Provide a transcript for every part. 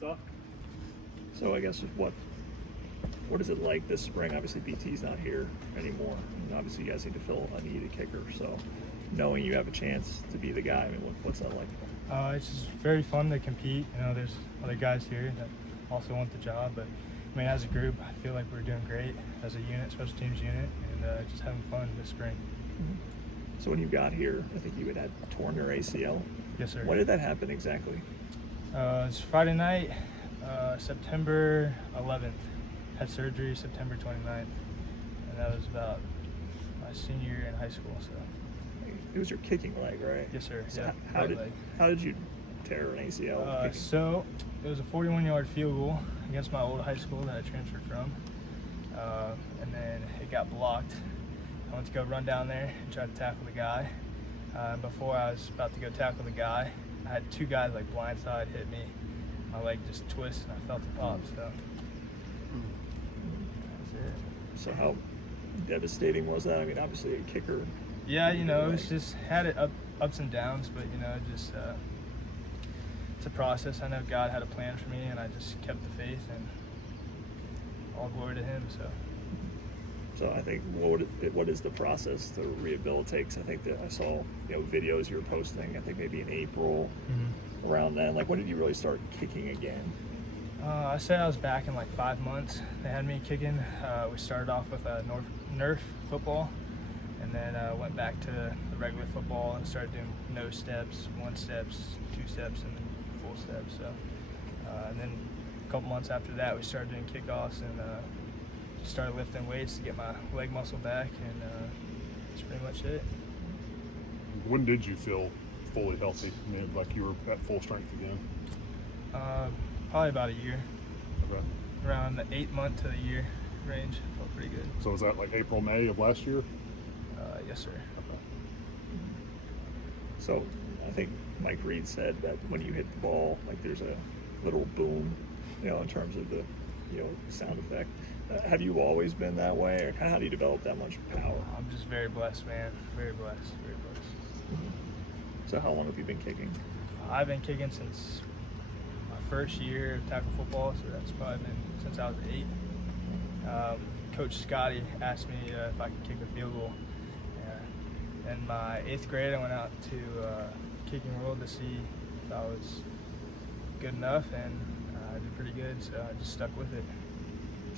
thought. So I guess what is it like this spring? Obviously BT's not here anymore, and obviously you guys need to fill a need a kicker. So knowing you have a chance to be the guy, I mean, what's that like? It's just very fun to compete. You know, there's other guys here that also want the job, but I mean, as a group, I feel like we're doing great as a unit, special teams unit, and just having fun this spring. Mm-hmm. So when you got here, I think you had torn your ACL. Yes, sir. When did that happen exactly? It's Friday night, September 11th. Had surgery September 29th, and that was about my senior year in high school. So it was your kicking leg, right? Yes, sir. So yeah, how did you tear an ACL? So it was a 41-yard field goal against my old high school that I transferred from, and then it got blocked. I went to go run down there and try to tackle the guy. Before I was about to go tackle the guy, I had two guys like blindside hit me. My leg just twisted and I felt it pop. So that's it. So how devastating was that? I mean, obviously a kicker. Yeah, you know, it's just had it ups and downs, but you know, just it's a process. I know God had a plan for me, and I just kept the faith, and all glory to Him. So I think what is the process to rehabilitate? 'Cause I think that I saw videos you were posting. I think maybe in April, around then. Like, when did you really start kicking again? I said I was back in like 5 months. They had me kicking. We started off with a Nerf football, and then went back to the regular football and started doing no steps, 1 steps, 2 steps, and then full steps. So, and then a couple months after that, we started doing kickoffs and just started lifting weights to get my leg muscle back, and that's pretty much it. When did you feel fully healthy? I mean, like you were at full strength again? Probably about a year. Okay. Around the 8-month to a year range. Felt pretty good. So was that like April, May of last year? Yes, sir. Okay. So I think Mike Reed said that when you hit the ball, like there's a little boom, in terms of the, sound effect. Have you always been that way, or kind of how do you develop that much power? I'm just very blessed, man. Very blessed. Very blessed. Mm-hmm. So how long have you been kicking? I've been kicking since my first year of tackle football, so that's probably been since I was 8. Coach Scotty asked me if I could kick a field goal. In my 8th grade, I went out to Kicking World to see if I was good enough, and I did pretty good, so I just stuck with it.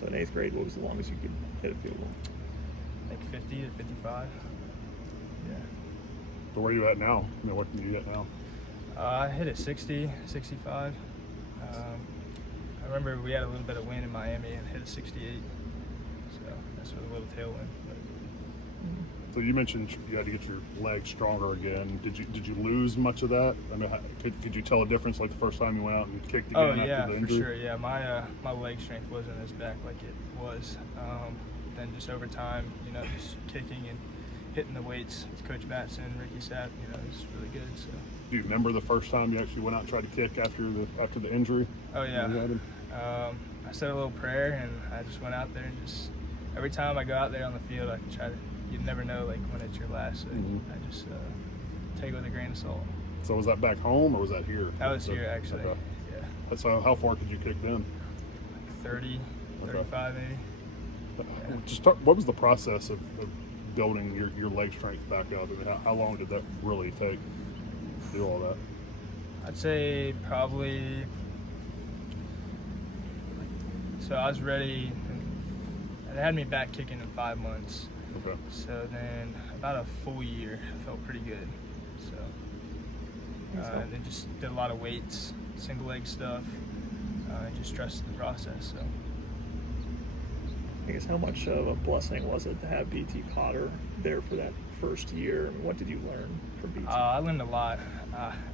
So in 8th grade, what was the longest you could hit a field goal? Like 50 to 55. Yeah. So where are you at now? I mean, what can you get now? I hit it 60, 65. I remember we had a little bit of wind in Miami and hit a 68. So that's with a little tailwind. So you mentioned you had to get your legs stronger again. Did you lose much of that? I mean, could you tell a difference like the first time you went out and kicked again after the injury? For sure. Yeah, my leg strength wasn't as back like it was. Then just over time, just kicking and hitting the weights with Coach Batson and Ricky Sapp, it's really good. So. Do you remember the first time you actually went out and tried to kick after the injury? Oh yeah. I said a little prayer and I just went out there and just every time I go out there on the field, I try to. You never know like when it's your last, so I just take it with a grain of salt. So was that back home or was that here? That was here actually. Okay. Yeah. So how far could you kick then? Like 30, 35 maybe. Yeah. Just what was the process of building your leg strength back up? I mean, how long did that really take to do all that? I'd say probably. So I was ready. They had me back kicking in 5 months. Okay. So then about a full year, I felt pretty good. So and then just did a lot of weights, single leg stuff, and just trusted the process. So I guess how much of a blessing was it to have BT Potter there for that first year? I mean, what did you learn from BT? I learned a lot.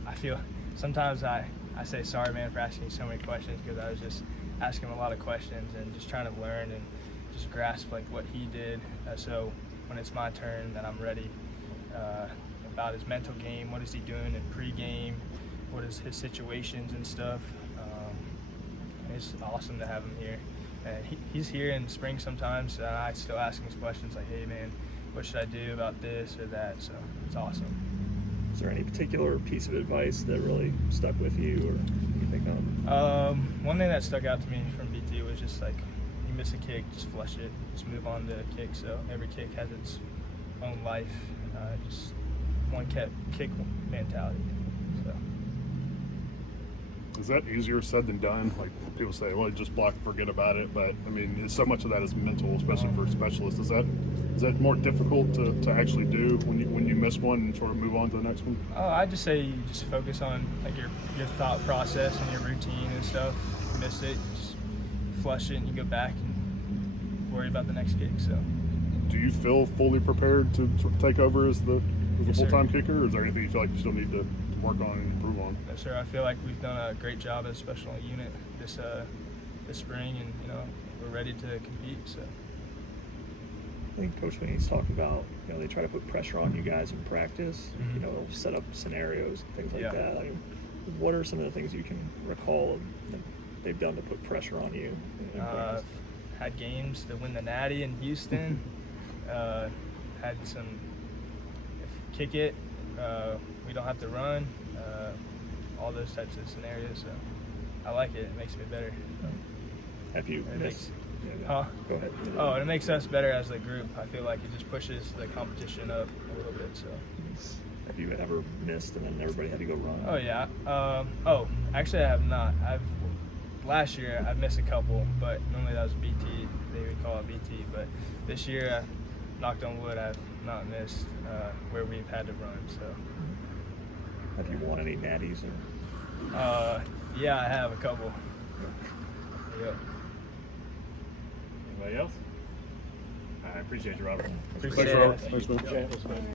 I feel sometimes I say sorry, man, for asking you so many questions because I was just asking him a lot of questions and just trying to learn and just grasp like what he did, so when it's my turn that I'm ready. About his mental game, what is he doing in pregame, what is his situations and stuff. It's awesome to have him here. He's here in spring sometimes. I still ask him questions like, hey man, what should I do about this or that? So it's awesome. Is there any particular piece of advice that really stuck with you or you think of? One thing that stuck out to me from BT was just like, you miss a kick, just flush it, just move on to a kick. So every kick has its own life. Just one kick mentality. So. Is that easier said than done? Like people say, well, just block and forget about it. But I mean, so much of that is mental, especially for specialists. Is that more difficult to actually do when you miss one and sort of move on to the next one? I just say you just focus on like your thought process and your routine and stuff. If you miss it, just flush it and you go back and worry about the next kick. So. Do you feel fully prepared to take over as the Yes, full-time sir. kicker, or is there anything you feel like you still need to work on and improve on? Yes, sir. I feel like we've done a great job as a special unit this spring, and we're ready to compete. So. I think Coach Winnie's talked about, they try to put pressure on you guys in practice, Mm-hmm. Set up scenarios, things like Yeah. that. I mean, what are some of the things you can recall that they've done to put pressure on you in practice? Had games to win the Natty in Houston. Had some kick it. We don't have to run. All those types of scenarios. So I like it. It makes me better. Have you It missed? Huh? Go ahead. Oh, and it makes us better as a group. I feel like it just pushes the competition up a little bit. So. Have you ever missed and then everybody had to go run? Oh yeah. Actually, I have not. Last year I missed a couple, but normally that was BT. They would call it BT. But this year, knocked on wood, I've not missed where we've had to run. So. Have you won any natties? Yeah, I have a couple. Yep. Anybody else? I appreciate you, Robert. Appreciate Thanks, Robert. it. Thanks, man.